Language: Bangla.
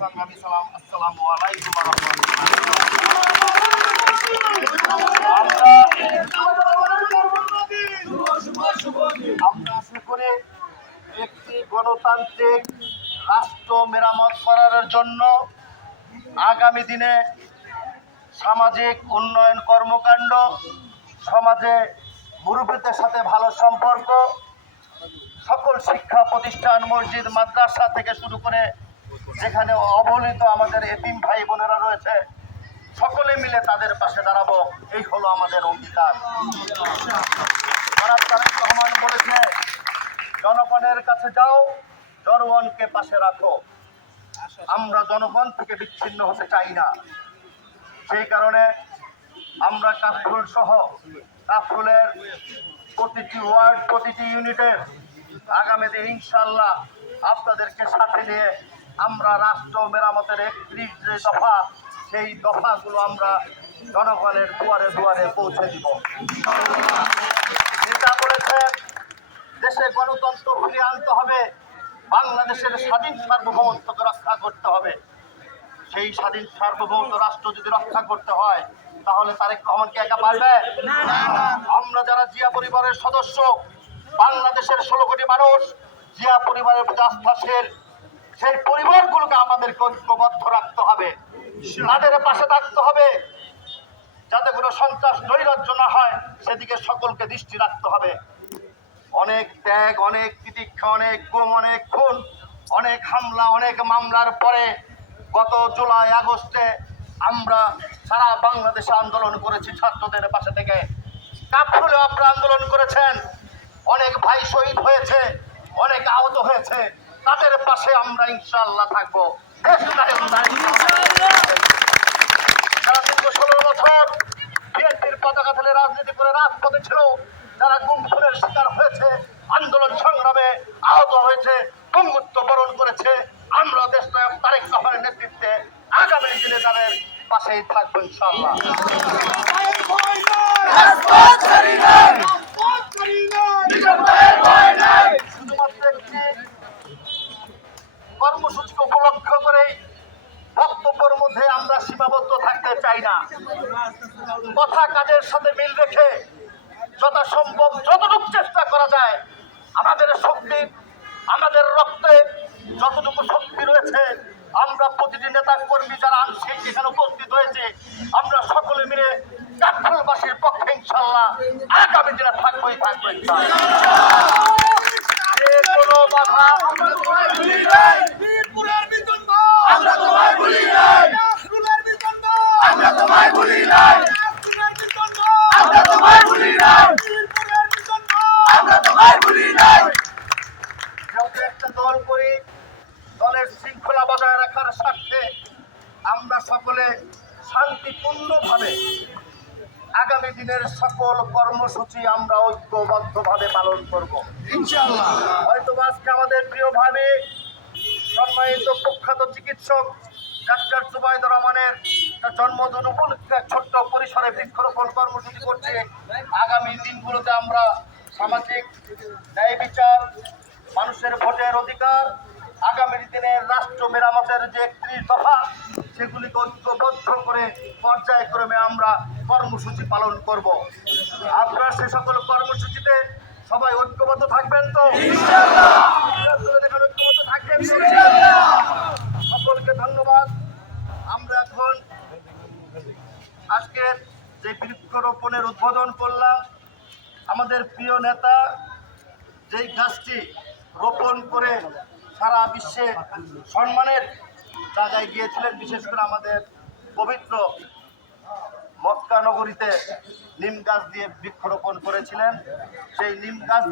সংগ্রামী সালাম, আসসালামু আলাইকুম ওয়া রাহমাতুল্লাহ। আমরা আশা করি একটি গণতান্ত্রিক রাষ্ট্র মেরামত করার জন্য আগামী দিনে সামাজিক উন্নয়ন কর্মকাণ্ড, সমাজে মুরব্বীদের সাথে ভালো সম্পর্ক, সকল শিক্ষা প্রতিষ্ঠান, মসজিদ, মাদ্রাসা থেকে শুরু করে যেখানে অবহেলিত আমাদের এতিম ভাই বোনেরা রয়েছে, সকলে মিলে তাদের পাশে দাঁড়াবো, এই হলো আমাদের অঙ্গীকার। তারেক রহমান বলেছে, জনগণের কাছে যাও, জনগণকে পাশে রাখো। আমরা জনগণ থেকে বিচ্ছিন্ন হতে চাই না। সেই কারণে আমরা কাফরুল সহ কাফরুলের প্রতিটি ওয়ার্ড, প্রতিটি ইউনিটের আগামী দিন ইনশাআল্লাহ আপনাদেরকে সাথে নিয়ে আমরা রাষ্ট্র মেরামতের 31 যে দফা, সেই দফাগুলো আমরা জনগণের দুয়ারে দুয়ারে পৌঁছে দিব। নেতা বলেছেন, দেশে গণতন্ত্র ফিরিয়ে আনতে হবে, বাংলাদেশের স্বাধীন সার্বভৌমত্বকে রক্ষা করতে হবে। সেই স্বাধীন সার্বভৌম রাষ্ট্র যদি রক্ষা করতে হয়, তাহলে তারেক রহমানকে একা পারবে? আমরা যারা জিয়া পরিবারের সদস্য, বাংলাদেশের 16 কোটি মানুষ জিয়া পরিবারের প্রতি আস্থাশীল, সেই পরিবারগুলোকে আমাদেরকে ঐক্যবদ্ধ রাখতে হবে, তাদের পাশে থাকতে হবে, যাতে কোনো সন্ত্রাস নৈরাজ্য না হয় সেদিকে সকলকে দৃষ্টি রাখতে হবে। অনেক ত্যাগ, অনেক তিতিক্ষা, অনেক গুম, অনেক খুন, অনেক হামলা, অনেক মামলার পরে গত জুলাই আগস্টে আমরা সারা বাংলাদেশে আন্দোলন করেছি ছাত্রদের পাশে থেকে। কাফরুলে আপনারা আন্দোলন করেছেন, অনেক ভাই শহীদ হয়েছে, অনেক আহত হয়েছে, তাদের পাশে আমরা ইনশাআল্লাহ থাকবো। যারা দীর্ঘ 16 বছর বিএনপির পতাকা তুলে রাজনীতি করে রাজপথে ছিল, যারা গুম খুনের শিকার হয়েছে, আন্দোলন সংগ্রামে আহত হয়েছে, বঙ্গুত্ব বরণ করেছে, আমরা দেশনায়ক তারেক রহমানের নেতৃত্বে আগামী দিনে তাদের পাশেই থাকবো ইনশাআল্লাহ। শুধুমাত্র একটি কর্মসূচিকে উপলক্ষ করে বক্তব্যের মধ্যে আমরা সীমাবদ্ধ থাকতে চাই না। কথা কাজের সাথে মিল রেখে যথাসম্ভব যতটুকু চেষ্টা করা যায়, আমাদের শক্তি, আমাদের রক্তে যতটুকু শক্তি রয়েছে, আমরা প্রতিটি নেতা কর্মী যারা আংশিক এখানে উপস্থিত হয়েছে, আমরা সকলে মিলে কাফরুলবাসীর পক্ষে ইনশাআল্লাহ আগামী দিনে থাকবোই থাকবো। যে কোনো বাধা একটা দল করি, দলের শৃঙ্খলা বজায় রাখার স্বার্থে আমরা সকলে শান্তিপূর্ণভাবে আগামী দিনের সকল কর্মসূচি আমরা ঐক্যবদ্ধভাবে পালন করব ইনশাআল্লাহ। হয়তো আজকে আমাদের প্রিয় ভাবে সম্মানিত প্রখ্যাত চিকিৎসক ডাক্তার জুবাইদুর রহমানের জন্মদিন উপলক্ষে ছোট্ট পরিসরে বৃক্ষরোপণ কর্মসূচি করছে। আগামী দিনগুলোতে আমরা সামাজিক ন্যায় বিচার, মানুষের ভোটের অধিকার, আগামী দিনে রাষ্ট্র মেরামতের যে 31 দফা, সেগুলিকে ঐক্যবদ্ধ করে পর্যায়ক্রমে আমরা কর্মসূচি পালন করব। আপনারা সে সকল কর্মসূচিতে সবাই ঐক্যবদ্ধ থাকবেন তো? ঐক্যবদ্ধ থাকবেন। সকলকে ধন্যবাদ। আমরা এখন আজকের যে বৃক্ষরোপণের উদ্বোধন করলাম, আমাদের প্রিয় নেতা যেই গাছটি রোপণ করে সারা বিশ্বে সম্মানের জায়গায় গিয়েছিলেন, বিশেষ করে আমাদের পবিত্র মক্কা নগরীতে নিম গাছ দিয়ে বৃক্ষরোপণ করেছিলেন, সেই নিম গাছ দিয়ে